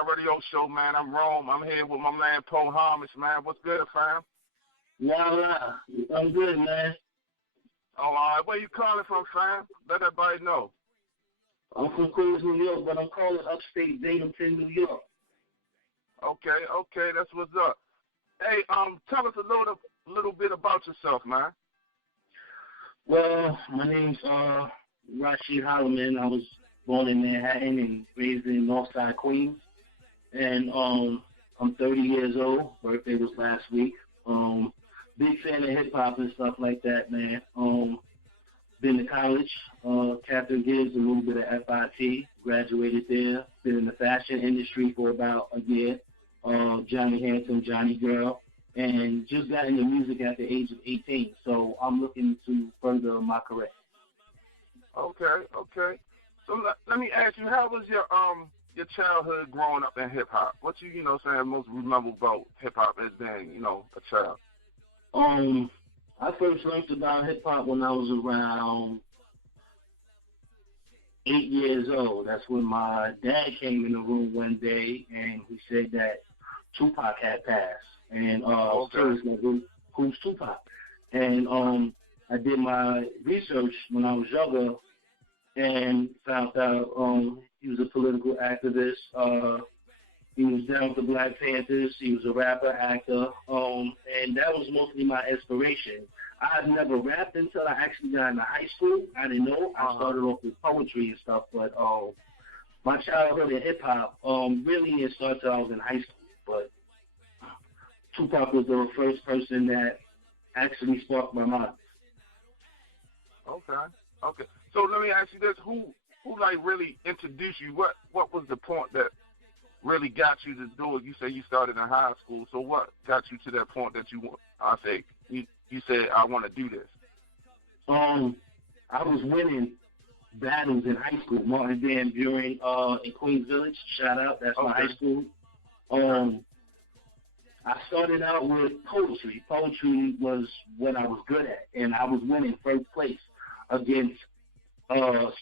Side Radio Show, man. I'm Rome. I'm here with my man Poe Homage, man. What's good, fam? Voila. I'm good, man. Oh, all right. Where you calling from, fam? Let everybody know. I'm from Queens, New York, but I'm calling upstate Binghamton, New York. Okay. That's what's up. Hey, tell us a little bit about yourself, man. Well, my name's Rashid Holloman. I was born in Manhattan and raised in Northside, Queens. And I'm 30 years old. Birthday was last week. Big fan of hip-hop and stuff like that, man. Been to college, Catherine Gibbs, a little bit of FIT, graduated there. Been in the fashion industry for about a year. Johnny Handsome, Johnny Girl, and just got into music at the age of 18. So I'm looking to further my career. Okay. So let me ask you, how was your childhood growing up in hip hop? What you saying most remember about hip hop as being a child? I first learned about hip hop when I was around 8 years old. That's when my dad came in the room one day and he said that Tupac had passed. And seriously, who's Tupac? And I did my research when I was younger and found out he was a political activist. He was down with the Black Panthers. He was a rapper, actor, and that was mostly my inspiration. I had never rapped until I actually got into high school. I didn't know. I started off with poetry and stuff, but my childhood in hip-hop really didn't start until I was in high school. But Tupac was the first person that actually sparked my mind. Okay. So let me ask you this: Who like really introduced you? What was the point that really got you to do it? You say you started in high school. So what got you to that point that you said I want to do this? I was winning battles in high school. Martin Van Buren in Queens Village. Shout out. That's my high school. I started out with poetry. Poetry was what I was good at, and I was winning first place against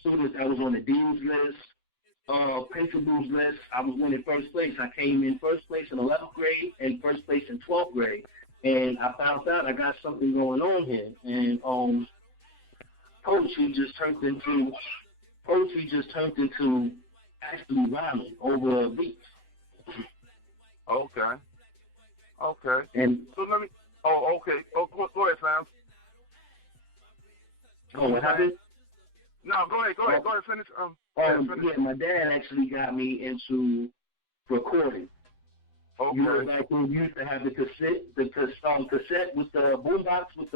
students that was on the dean's list, principal's list. I was winning first place. I came in first place in 11th grade and first place in 12th grade, and I found out I got something going on here. And poetry just turned into actually rhyming over beats. Okay. And so let me. Oh, okay. Oh, go ahead, Sam. Oh, what happened? No, go ahead. Go ahead. Finish. Finish. Yeah, my dad actually got me into recording. Okay. You know, like when we used to have the cassette with the boombox with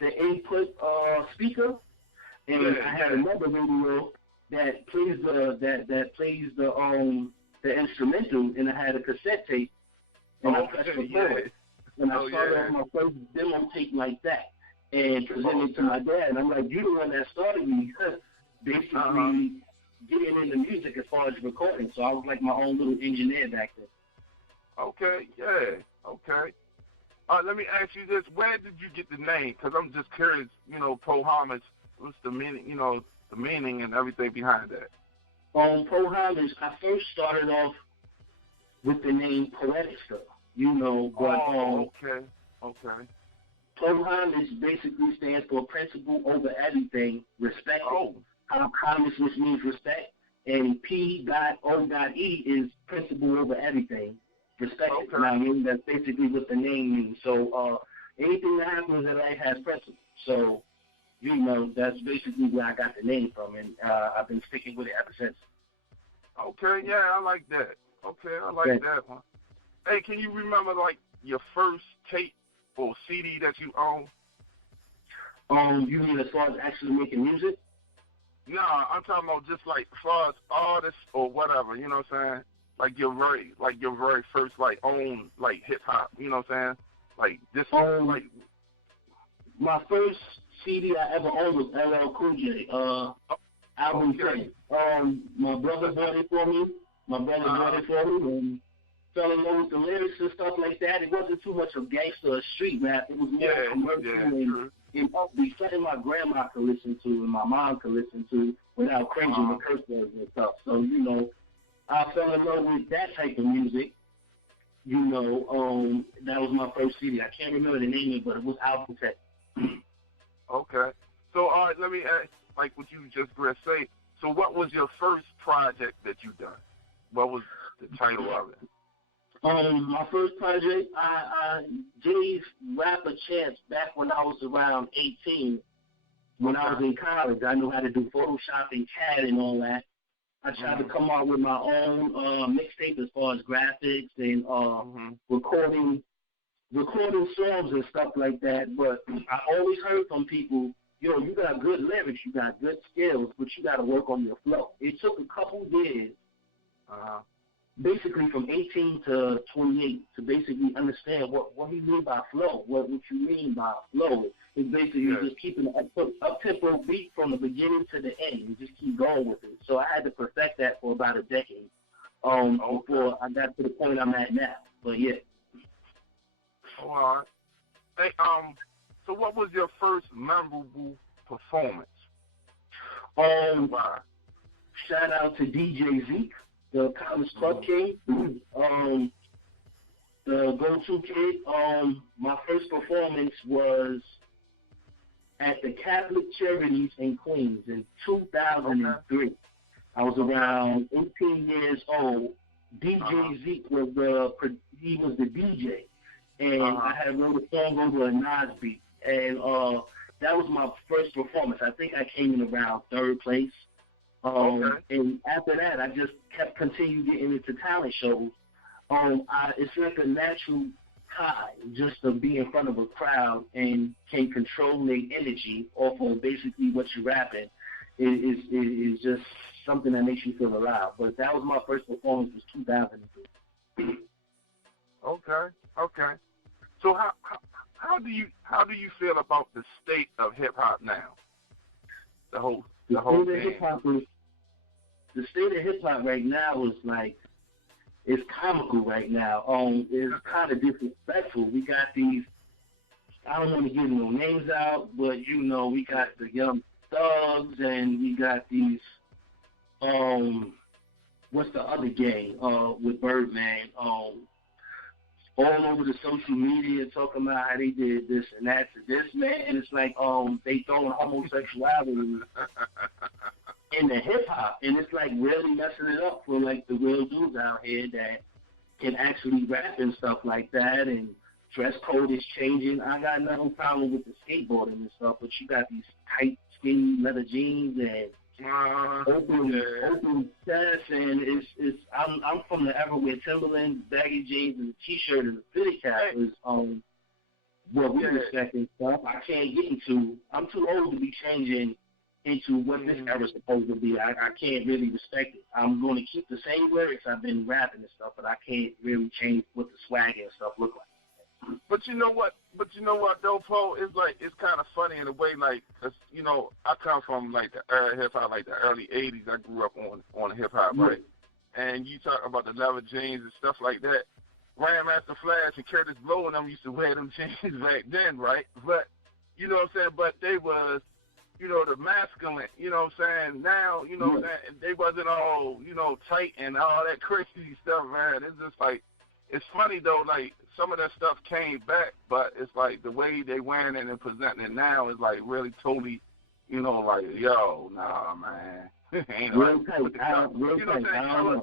the input speaker, and I had another radio that plays the instrumental, and I had a cassette tape, and I pressed record, and I started on my first demo tape like that, and presented it to my dad, and I'm like, you the one that started me, basically getting into music as far as recording, so I was like my own little engineer back then. Okay. Let me ask you this: where did you get the name? Because I'm just curious. Poe Homage. What's the meaning? The meaning and everything behind that. Poe Homage. I first started off with the name Poetica. Okay. Poe Homage basically stands for principle over everything, respect. Homage, which means respect, and P.O.E. is principle over everything. Respect. Okay. Now, that's basically what the name means. So anything that happens in life has principle. So, that's basically where I got the name from, and I've been sticking with it ever since. Okay, yeah, I like that. Okay, I like that one. Hey, can you remember, like, your first tape or CD that you own? You mean as far as actually making music? No, I'm talking about just, like, as far as artists or whatever, you know what I'm saying? Like your very first own hip hop, you know what I'm saying? Like this my first CD I ever owned was LL Cool J. Album 10. My brother bought it for me. And fell in love with the lyrics and stuff like that. It wasn't too much of gangster or street rap. It was more commercial and upbeat, something my grandma could listen to and my mom could listen to without cringing the curse words and stuff. So I fell in love with that type of music. You know, that was my first CD. I can't remember the name of it, but it was Alpha Tech. Okay. So, all right, let me ask, like what you just say. So what was your first project that you done? What was the title of it? My first project, I gave rap a chance back when I was around 18. When I was in college, I knew how to do Photoshop and CAD and all that. I tried to come out with my own mixtape as far as graphics and recording songs and stuff like that. But I always heard from people, yo, you got good lyrics, you got good skills, but you got to work on your flow. It took a couple years, basically from 18 to 28, to basically understand what you mean by flow, what you mean by flow. It's basically just keeping an up-tempo beat from the beginning to the end and just keep going with it. So I had to perfect that for about a decade before I got to the point I'm at now. But, yeah. All right. Hey, so what was your first memorable performance? Wow. Shout out to DJ Zeke, the College Club King, the go-to kid. My first performance was at the Catholic Charities in Queens in 2003. I was around 18 years old. DJ Zeke was the DJ, and I had wrote a song over a Nas beat, and that was my first performance. I think I came in around third place. And after that, I just continued getting into talent shows. It's like a natural high just to be in front of a crowd and can control their energy off of basically what you're rapping. Is just something that makes you feel alive. But that was my first performance, was 2003. Okay. So how do you feel about the state of hip hop now? The whole thing. The state of hip hop right now is like, it's comical right now. It's kind of disrespectful. We got these, I don't want to give no names out, but you know, we got the Young Thugs, and we got these, what's the other gang with Birdman, all over the social media talking about how they did this and that to this man, and it's like they throwing homosexuality in the hip hop, and it's like really messing it up for like the real dudes out here that can actually rap and stuff like that. And dress code is changing. I got no problem with the skateboarding and stuff, but you got these tight, skinny leather jeans and open chest, and it's I'm from the era where Timberland, baggy jeans, and a t-shirt and a fitted cap is what we respect and stuff. I can't get into. I'm too old to be changing into what this era is supposed to be. I can't really respect it. I'm going to keep the same lyrics I've been rapping and stuff, but I can't really change what the swag and stuff look like. But you know what though, Poe? It's like, it's kind of funny in a way, like, 'cause, you know, I come from like the era hip hop, like the early '80s. I grew up on hip hop, right? And you talk about the leather jeans and stuff like that. Grandmaster Flash and Curtis Blow and them used to wear them jeans back then, right? But you know what I'm saying? But they was, you know, the masculine, you know what I'm saying? Now, you know, they wasn't all, you know, tight and all that crazy stuff, man. It's just like, it's funny though, like some of that stuff came back, but it's like the way they wearing it and presenting it now is like really totally, you know, like, yo, nah, man. Ain't real like, tight, with the color, you know what I'm saying?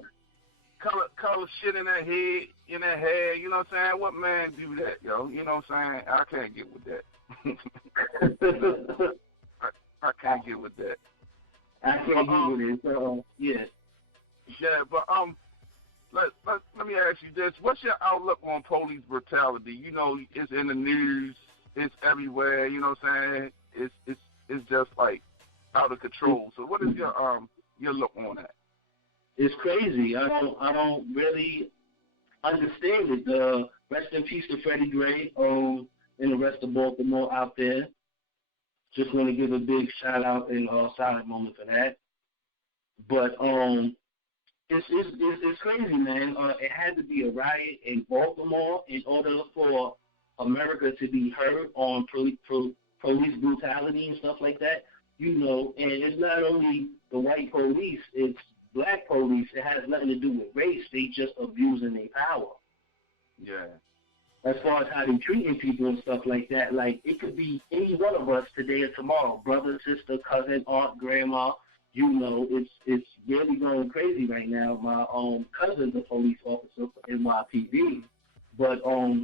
Color shit in their head, in their hair, you know what I'm saying? What man do that, yo? You know what I'm saying? I can't get with that. I can't get with that. I can't get with it. So yeah. Yeah, but let me ask you this: what's your outlook on police brutality? You know, it's in the news, it's everywhere. You know what I'm saying? It's just like out of control. So, what is your look on that? It's crazy. I don't really understand it. Rest in peace to Freddie Gray and the rest of Baltimore out there. Just want to give a big shout out and silent moment for that. But it's crazy, man. It had to be a riot in Baltimore in order for America to be heard on police brutality and stuff like that. You know, and it's not only the white police; it's black police, it has nothing to do with race. They just abusing their power. Yeah. As far as how they treating people and stuff like that, like it could be any one of us today or tomorrow, brother, sister, cousin, aunt, grandma. You know, it's really going crazy right now. My cousin's a police officer for NYPD, but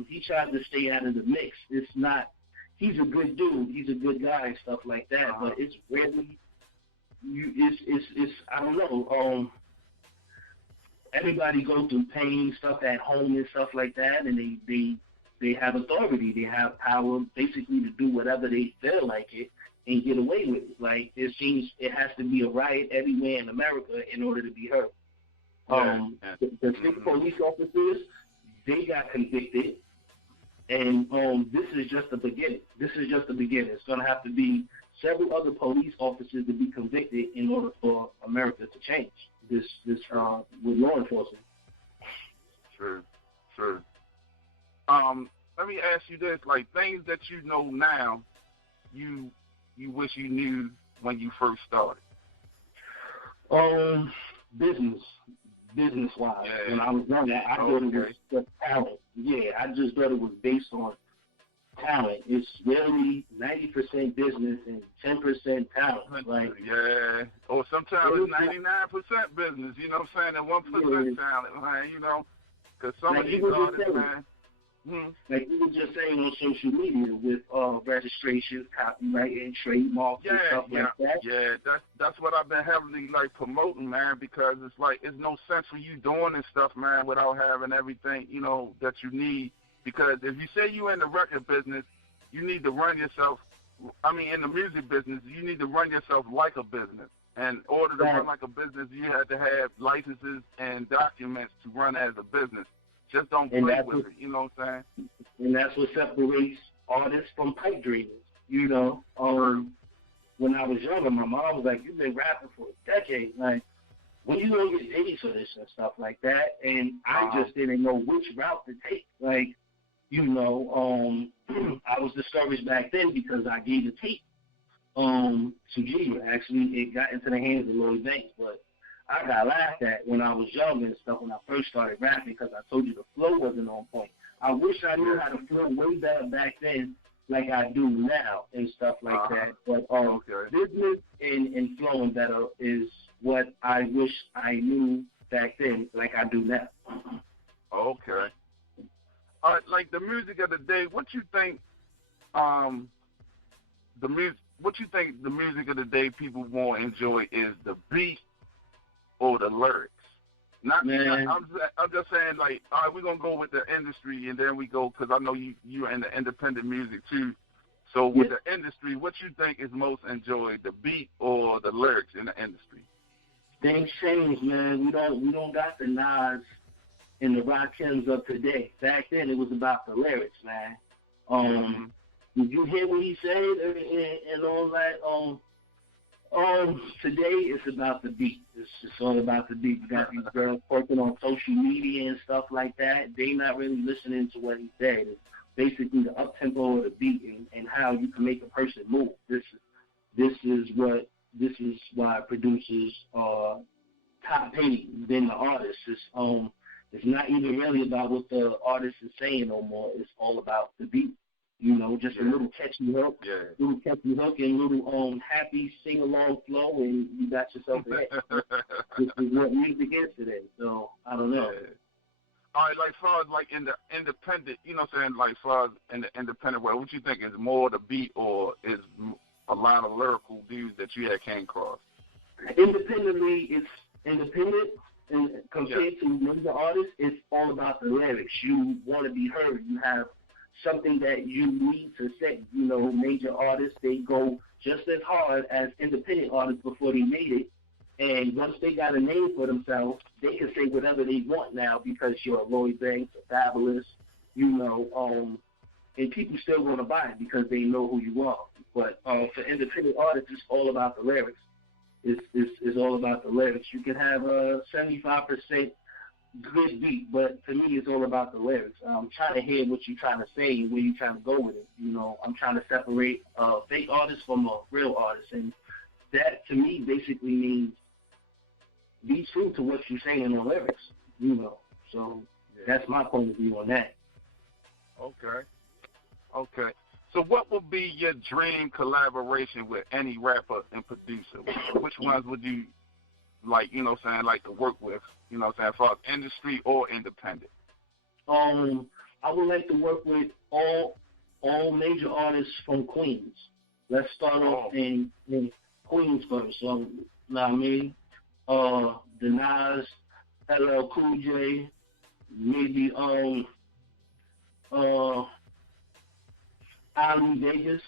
he tries to stay out of the mix. It's not. He's a good dude. He's a good guy and stuff like that. But it's really, it's I don't know. Everybody goes through pain, stuff at home and stuff like that, and they have authority. They have power basically to do whatever they feel like it and get away with it. Like, it seems it has to be a riot everywhere in America in order to be heard. The 6 police officers, they got convicted, and this is just the beginning. It's going to have to be several other police officers to be convicted in order for America to change this with law enforcement. Sure. Let me ask you this: like, things that you know now, you wish you knew when you first started. Business-wise, when I was younger, I thought it was just talent. Yeah, I just thought it was based on talent. It's really 90% business and 10% talent. Like, or sometimes it's 99% business. You know what I'm saying? And 1% talent, man. You know, because some of these artists, man. Like you were just saying on social media with registration, copyright, and trademarks and stuff like that. Yeah, that's what I've been heavily like promoting, man, because it's like it's no sense for you doing this stuff, man, without having everything, you know, that you need. Because if you say you're in the record business, you need to run yourself. I mean, in the music business, you need to run yourself like a business. And in order to run like a business, you have to have licenses and documents to run as a business. Just don't play with it, you know what I'm saying? And that's what separates artists from pipe dreamers, you know. When I was younger, my mom was like, "You've been rapping for a decade. Like, when you gonna get paid for this and stuff like that?" And I just didn't know which route to take. Like, you know, I was discouraged back then because I gave the tape to G. Actually, it got into the hands of Lloyd Banks, but I got laughed at when I was young and stuff when I first started rapping because I told you the flow wasn't on point. I wish I knew how to flow way better back then like I do now and stuff like that. But business and flowing better is what I wish I knew back then like I do now. Okay. All right, like the music of the day, what you think the music of the day people more enjoy is the beat or the lyrics? I'm just saying, like, all right, we're going to go with the industry, and then we go, because I know you're in the independent music, too. So with the industry, what you think is most enjoyed, the beat or the lyrics in the industry? Things change, man. We don't got the Nas and the Rakims of today. Back then, it was about the lyrics, man. Did you hear what he said and all that? Today it's about the beat. It's just all about the beat. You got these girls working on social media and stuff like that. They not really listening to what he said. It's basically the up-tempo of the beat and how you can make a person move. This is why producers are top paid than the artists. It's not even really about what the artist is saying no more. It's all about the beat. You know, just a little catchy hook, and little happy sing-along flow, and you got yourself a hit. This is what music is today, so I don't know. Yeah. All right, like, as far as, like, in the independent, you know what I'm saying, like, as far as in the independent way, what you think is more the beat or is a lot of lyrical dudes that you had came across? Independently, it's independent, and compared to major artists, it's all about the lyrics. You want to be heard. You have something that you need to say. You know, major artists, they go just as hard as independent artists before they made it. And once they got a name for themselves, they can say whatever they want now because you're a Lloyd Banks, a Fabulous, you know, and people still want to buy it because they know who you are. But for independent artists, it's all about the lyrics. It's all about the lyrics. You can have a 75% good beat, but to me, it's all about the lyrics. I'm trying to hear what you're trying to say and where you're trying to go with it. You know, I'm trying to separate a fake artist from a real artist, and that to me basically means be true to what you're saying in the lyrics, you know. So that's my point of view on that. Okay. So what would be your dream collaboration with any rapper and producer? Which ones would you like, you know what I'm saying, like to work with, you know what I'm saying, for industry or independent? I would like to work with all major artists from Queens. Let's start off in Queens first. So, you know what I mean? The Nas, LL Cool J, maybe Ali Vegas,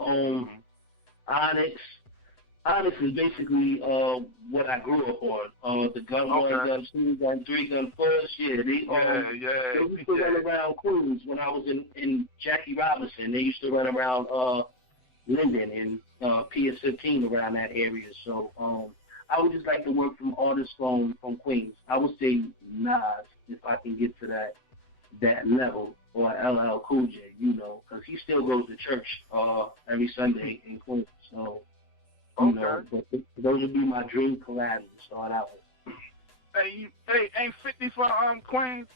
Onyx. Onyx is basically what I grew up on. The Gun 1, Gun 2, Gun 3, Gun 4. Yeah, they used to run around Queens when I was in Jackie Robinson. They used to run around Linden and PS 15 around that area. So I would just like to work from artists from Queens. I would say Nas, if I can get to that level, or LL Cool J, you know, because he still goes to church every Sunday in Queens. So, you know, but those would be my dream collabs to start out with. Hey, ain't 50 from Queens?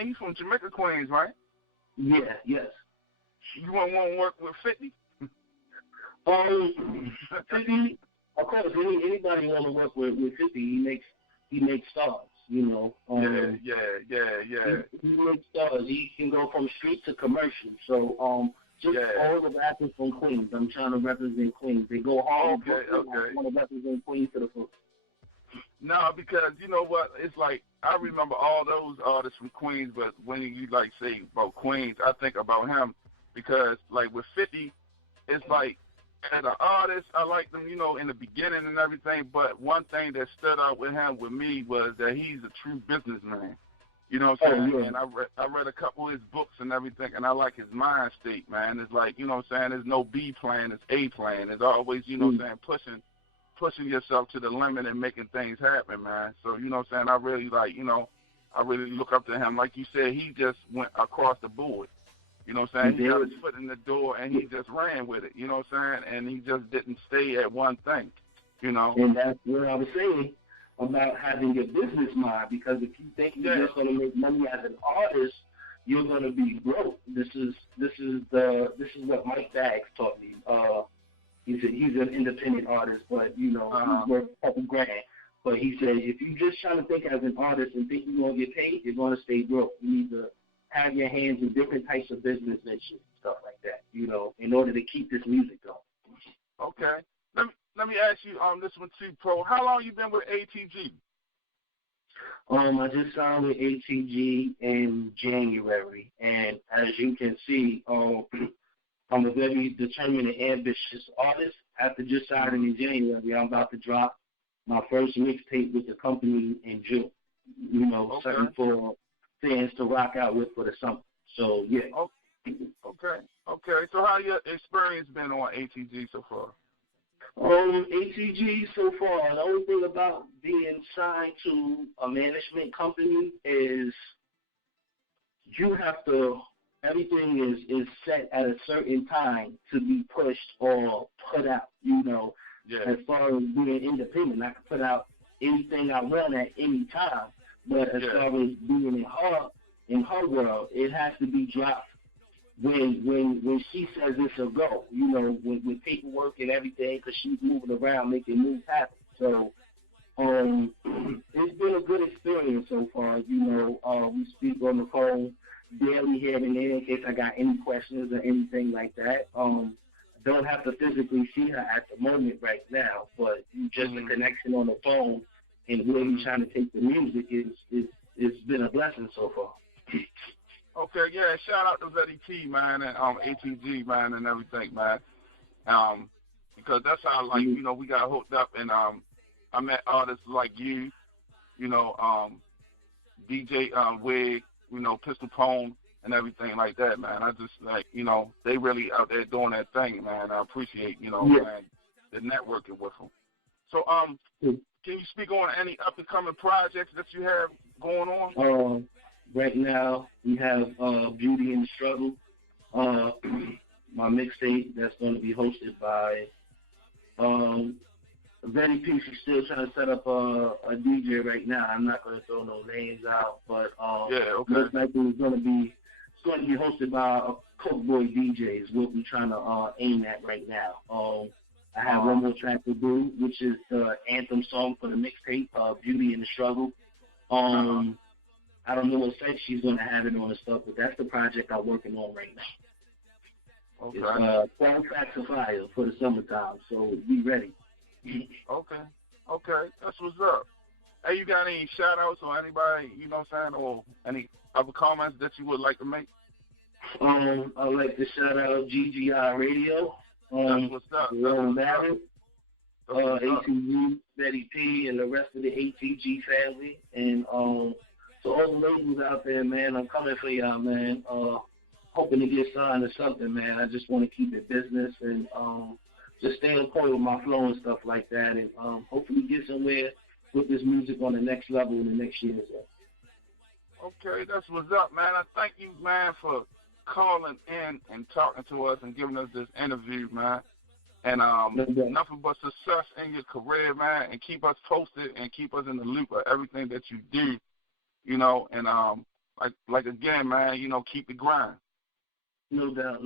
He's from Jamaica, Queens, right? Yeah, yes. You want to work with 50? 50, of course, anybody want to work with 50, he makes stars, you know. Yeah. He makes stars. He can go from street to commercial. So, all the rappers from Queens. I'm trying to represent Queens. They go hard. I want to represent Queens to the full. No, because you know what? It's like I remember all those artists from Queens, but when you like say about Queens, I think about him because like with 50, it's like as an artist, I like them, you know, in the beginning and everything. But one thing that stood out with me was that he's a true businessman. You know what I'm saying? Yeah. And I read a couple of his books and everything, and I like his mind state, man. It's like, you know what I'm saying, there's no B plan, it's A plan. It's always, you know what I'm saying, pushing yourself to the limit and making things happen, man. So, you know what I'm saying, I really like, you know, I really look up to him. Like you said, he just went across the board. You know what I'm saying? He got his foot in the door, and he just ran with it. You know what I'm saying? And he just didn't stay at one thing, you know. And that's what I was saying about having your business mind, because if you think you're just going to make money as an artist, you're going to be broke. This is what Mike Baggs taught me. He's an independent artist, but you know he's worth a couple grand. But he said if you just trying to think as an artist and think you're going to get paid, you're going to stay broke. You need to have your hands in different types of business ventures, stuff like that, you know, in order to keep this music going. Okay. Let me ask you this one too, Poe. How long you been with ATG? I just signed with ATG in January, and as you can see, I'm a very determined and ambitious artist. After just signing in January, I'm about to drop my first mixtape with the company in June. You know, something for fans to rock out with for the summer. So, yeah. Okay. So how your experience been on ATG so far? ATG so far, the only thing about being signed to a management company is you have to, everything is set at a certain time to be pushed or put out, you know. Yeah. As far as being independent, I can put out anything I want at any time. But as far as being in her world, it has to be dropped when she says it's a go, you know, with paperwork and everything, because she's moving around making moves happen. So it's been a good experience so far. You know, we speak on the phone daily here and there in case I got any questions or anything like that. Don't have to physically see her at the moment right now, but just the connection on the phone and where you're trying to take the music it's been a blessing so far. Okay, yeah, shout out to Betty T, man, and ATG, man, and everything, man. Because that's how, like, you know, we got hooked up, and I met artists like you know, DJ Wig, you know, Pistol Pone, and everything like that, man. I just, like, you know, they really out there doing that thing, man. I appreciate, you know, man, the networking with them. So, can you speak on any up-and-coming projects that you have going on? Right now, we have Beauty and the Struggle, my mixtape that's going to be hosted by Betty P, she's still trying to set up a DJ right now. I'm not going to throw no names out, but most likely it's going to be hosted by a Coke Boy DJ is what we're trying to aim at right now. I have one more track to do, which is the anthem song for the mixtape, Beauty and the Struggle. I don't know what site she's going to have it on and stuff, but that's the project I'm working on right now. Okay. It's 12 Tracks of Fire for the summertime, so be ready. Okay. That's what's up. Hey, you got any shout-outs or anybody, you know what I'm saying, or any other comments that you would like to make? I'd like to shout out GGI Radio. That's what's up. Ron Barrett, ATG, Betty P, and the rest of the ATG family. And to all the ladies out there, man, I'm coming for y'all, man. Hoping to get signed or something, man. I just want to keep it business and just stay on point with my flow and stuff like that, and hopefully get somewhere with this music on the next level in the next year or so. Okay, that's what's up, man. I thank you, man, for calling in and talking to us and giving us this interview, man. And nothing but success in your career, man, and keep us posted and keep us in the loop of everything that you do, you know, and like again, man, you know, keep the grind. No doubt.